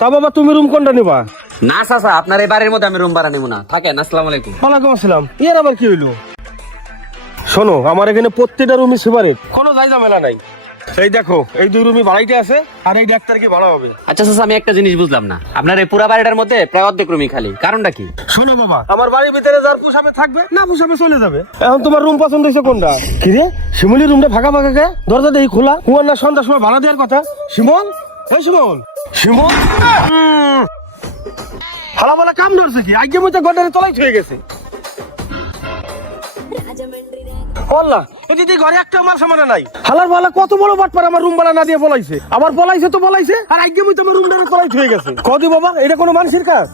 তা বাবা তুমি রুম কোনটা নিবা? না চাচা, আপনার এই বাড়ির মধ্যে আমি রুম ভাড়া নিব না, থাকেন। আসসালামু আলাইকুম। ওয়ালাইকুম আসসালাম। এর আবার কি হইলো? শোনো, আমার এখানে প্রত্যেকটা রুমই সেপারেট, কোনো জায়গা মেলা নাই। এই দেখো, এই 2 রুমই ভাড়াইতে আছে, আর এই ডাক্তার কি ভাড়া হবে। আচ্ছা চাচা, আমি একটা জিনিস বুঝলাম না, আপনার এই পুরা বাড়িটার মধ্যে প্রায় অর্ধেক রুমই খালি, কারণটা কি? শোনো বাবা, আমার বাড়ির ভিতরে যার পোষাবে থাকবে, না পোষাবে চলে যাবে। এখন তোমার রুম পছন্দ হয়েছে কোনটা? কি রে শিমুলির রুমটা ফাঁকা ফাঁকা কে? দরজা দেখি খোলা, কুয়ার না সন্ধ্যার সময় ভাড়া দেওয়ার কথা। শিমল, এই শিমল, শিমল হালা মালা কাম ধরছে কি? আগে মতো গডারে তলাই হয়ে গেছে। আল্লাহ, এই দিদি ঘরে একটা মাল সামানা নাই। হালার বালা কত বড় বাটপার, আমার রুম ভাড়া না দিয়ে পলাইছে। আবার পলাইছে তো পলাইছে, আর আগে মতো আমার রুমটারে তলাই হয়ে গেছে। কদি বাবা, এটা কোনো মানুষের কাজ?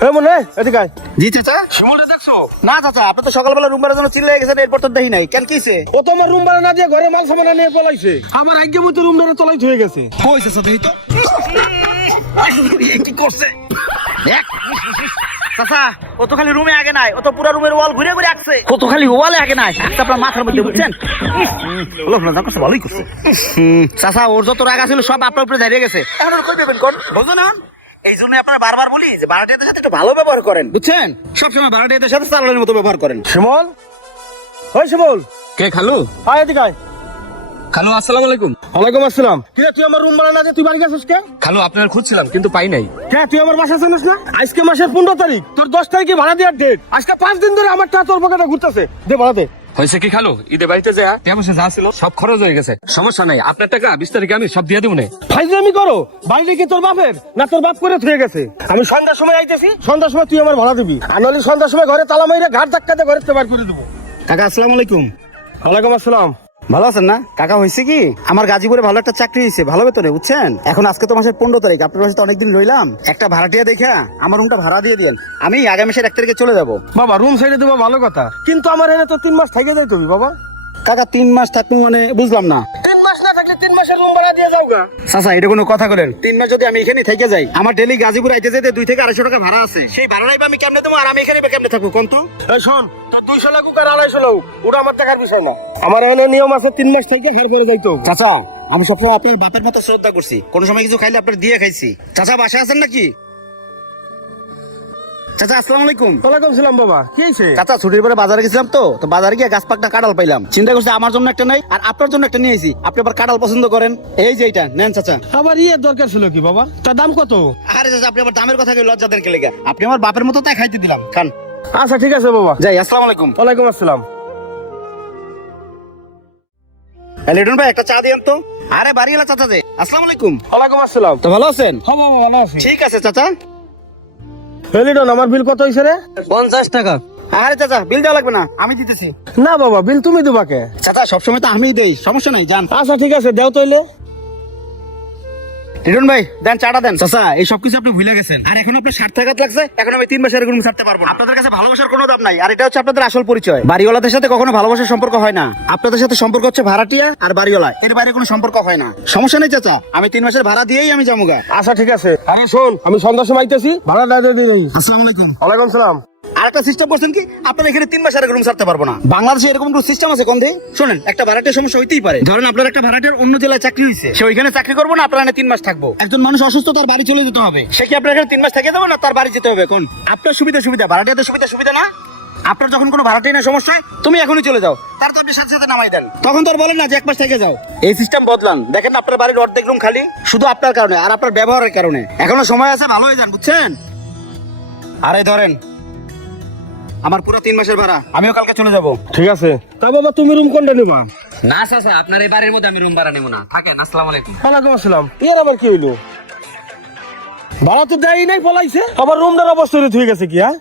হ্যাঁ মনে এদিকে আয়। জি চাচা। শিমলটা দেখছো? না চাচা, আপনি তো সকালবেলা রুম ভাড়ার জন্য চিল্লাই গেছেন, এরপর তো দেখি নাই। কেন কিছে? ও তো আমার রুম ভাড়া না দিয়ে ঘরে মাল সামানা নিয়ে পলাইছে। আমার আগে মতো রুমটারে তলাই হয়ে গেছে। কই চাচা দেখি তো। কি করছে? দেখ চাচা, ও তো খালি রুমে আগে নাই, ও তো পুরো রুমের ওয়াল ঘুরে ঘুরে আসছে। ও তো খালি ওয়ালে আগে নাই, একটা আপনার মাথার মধ্যে, বুঝছেন? ভালোই করছে চাচা। ওর যত রাগ ছিল সব আপনার উপরে দাঁড়িয়ে গেছে। এখন ওর কই দেবেন কোন বুঝো না? এই জন্য আপনারা বারবার বলি যে ভাড়াটিয়াদের সাথে একটু ভালো ব্যবহার করেন, বুঝছেন? সবসময় ভাড়াটিয়াদের সাথে চালানোর মতো ব্যবহার করেন। শিমল, ওই শিমল, কে খালু? আয় এদিকে আয়। খালু আসসালামু আলাইকুম। ওয়ালাইকুম আসসালাম। কি রে, তুই আমার রুম ভাড়া না দিয়ে তুই বাড়ি গেছিস কে? খালু আপনার খুঁজছিলাম কিন্তু পাই নাই। কে, তুই আমার বাসা চিনিস না? আজকে মাসের 15 তারিখ, তোর 10 তারিখে ভাড়া দেওয়ার ডেট। আজকে 5 দিন ধরে আমার টাকা তোর পকেটে ঘুরতেছে। দে ভাড়া দে। হয়েছে কি খালু, ঈদে বাড়িতে যা যা ছিল সব খরচ হয়ে গেছে। সমস্যা নাই, আপনার টাকা 20 তারিখে আমি সব দিয়ে দেবো। ফাইজলামি করো? বাড়িতে কি তোর বাপের, না তোর বাপ করে থুয়ে গেছে? আমি সন্ধ্যার সময় আইতেছি, সন্ধ্যার সময় তুই আমার ভাড়া দিবি, আর নাহলে সন্ধ্যার সময় ঘরে তালা মাইরে ঘাট ধাক্কা দিয়ে ঘরে বার করে দেবো। কাকা আসসালামু আলাইকুম। ওয়ালাইকুম আসসালাম। ভালো আছেন না কাকা? হয়েছে কি, আমার গাজীপুরে ভালো একটা চাকরি হয়েছে, ভালো বেতনে, বুঝছেন? এখন আজকে তো মাসের 15 তারিখ, আপনার কাছে তো অনেকদিন রইলাম। একটা ভাড়াটিয়া দেখা আমার রুমটা ভাড়া দিয়ে দিন, আমি আগামী মাসের 1 তারিখে চলে যাবো। বাবা রুম ছেড়ে দেবো ভালো কথা, কিন্তু আমার এখানে তো 3 মাস থেকে যাই তুমি বাবা। কাকা 3 মাস থাকবো মানে বুঝলাম না। 3 মাস না থাকলে 3 মাসের রুম ভাড়া দিয়ে যাও গা। চাচা এটা কোনো কথা বলেন? 3 মাস যদি আমি এখানে থেকে যাই, আমার ডেলি গাজীপুর আইতে যেতে 2 থেকে 250 টাকা ভাড়া আছে, সেই ভাড়াটাই আমি কেমনে দেবো? আর আমি এখানে কেমনে থাকবো কোন তো? এই শোন, তোর 200 লাগুক আর 250 লাগুক, ওটা আমার টাকার বিষয় না। আমার এখানে নিয়ম আছে 3 মাস থেকে হার পরে যাইতো। চাচা আমি সবসময় আপনার বাপের মতো শ্রদ্ধা করছি, কোনো সময় কিছু খাইলে আপনার দিয়ে খাইছি। চাচা বাসায় আছেন নাকি? চাচা আসসালামু আলাইকুম। ওয়ালাইকুম সালাম। বাবা কি হয়েছে? চাচা ছুটির পরে বাজারে গেছিলাম তো বাজারে গিয়ে গাছ পাকটা কাঁঠাল পাইলাম, চিন্তা করছি আমার জন্য একটা নাই আর আপনার জন্য একটা নিয়েছি। আপনি আবার কাঁঠাল পছন্দ করেন, এই যে এটা নেন চাচা। আবার ইয়ের দরকার ছিল কি বাবা? তার দাম কত? আরে চাচা আপনি আবার দামের কথা লজ্জা দেন কে লেগা? আপনি আমার বাপের মতো তাই খাইতে দিলাম, খান। আচ্ছা ঠিক আছে বাবা, যাই। আসসালামু আলাইকুম। ওয়ালাইকুম আসসালাম। লিটন ভাই একটা চা দিয়েন তো। আরে বাড়ি গেলা চাচা যে। আসসালামু আলাইকুম। ওয়ালাইকুম আসসালাম। তো ভালো আছেন? হ্যাঁ বাবা ভালো আছি। ঠিক আছে চাচা। লিটন, আমার বিল কত হয়েছে রে? 50 টাকা। আরে চাচা বিল দেওয়া লাগবে না, আমি দিতেছি। না বাবা, বিল তুমি দিবা কে? চাচা সবসময় তো আমিই দেই, সমস্যা নাই, যান। আচ্ছা ঠিক আছে, দেও তইলে। লিটন ভাই দেন চাটা দেন। চাচা এই সবকিছু আপনি ভুলে গেছেন, আর এখন আপনার 60 টাকা লাগছে, এখন আমি 3 মাসের রুম ছাড়তে পারবো না। আপনাদের কাছে ভালোবাসার কোনো দাম নাই, আর এটা হচ্ছে আপনাদের আসল পরিচয়। বাড়িওয়ালাদের সাথে কখনো ভালোবাসার সম্পর্ক হয় না, আপনাদের সাথে সম্পর্ক হচ্ছে ভাড়াটিয়া আর বাড়িওয়ালা, এর বাইরে কোনো সম্পর্ক হয় না। সমস্যা নেই চাচা, আমি 3 মাসের ভাড়া দিয়েই আমি যাবো। আচ্ছা ঠিক আছে। আরে শোন, আমি সন্ধ্যার সময় আইতেছি, ভাড়া দিয়ে দিই। আসসালামু আলাইকুম। ওয়ালাইকুম সালাম। আর একটা সিস্টেম করছেন কি, আপনারা এখানে 3 মাসের রুম ছাড়তে পারবো না। বাংলাদেশে এরকম কোনো সিস্টেম আছে কোন দেই? শুনেন, একটা ভাড়াটিয়ার সমস্যা হইতেই পারে। ধরেন আপনার একটা ভাড়াটিয়ার অন্য জেলায় চাকরি হয়েছে, সে ওইখানে চাকরি করবো না, আপনারা 3 মাস থাকবো। একজন মানুষ অসুস্থ, তার বাড়ি চলে যেতে হবে, সে কি আপনার এখানে 3 মাস থেকে যাবো না তার বাড়ি যেতে হবে? কোন আপনার সুবিধা, ভাড়াটিয়াদের সুবিধা না? আপনার যখন কোনো ভাড়াটিয়া না সমস্যা হয়, তুমি এখনই চলে যাও, তার তো আপনি সাথে সাথে নামাই দেন। তখন তো আর বলেন না যে 1 মাস থেকে যাও। এই সিস্টেম বদলান। দেখেন আপনার বাড়ির অর্ধেক রুম খালি, শুধু আপনার কারণে আর আপনার ব্যবহারের কারণে। এখনো সময় আছে, ভালো হয়ে যান, বুঝছেন? আর এই ধরেন আমার পুরো 3 মাসের ভাড়া, আমিও কালকে চলে যাব। ঠিক আছে। তা বাবা তুমি রুম কোনটা নিবা? না চাচা, আপনার এই বাড়ির মধ্যে আমি রুম ভাড়া নেব না, থাকেন। আসসালামু আলাইকুম। ওয়ালাইকুম আসসালাম। এর আবার কি হইলো? ভাড়া তো দেয় নাই, পলাইছে। আমার রুমটার অবস্থা হয়ে গেছে কি? হ্যাঁ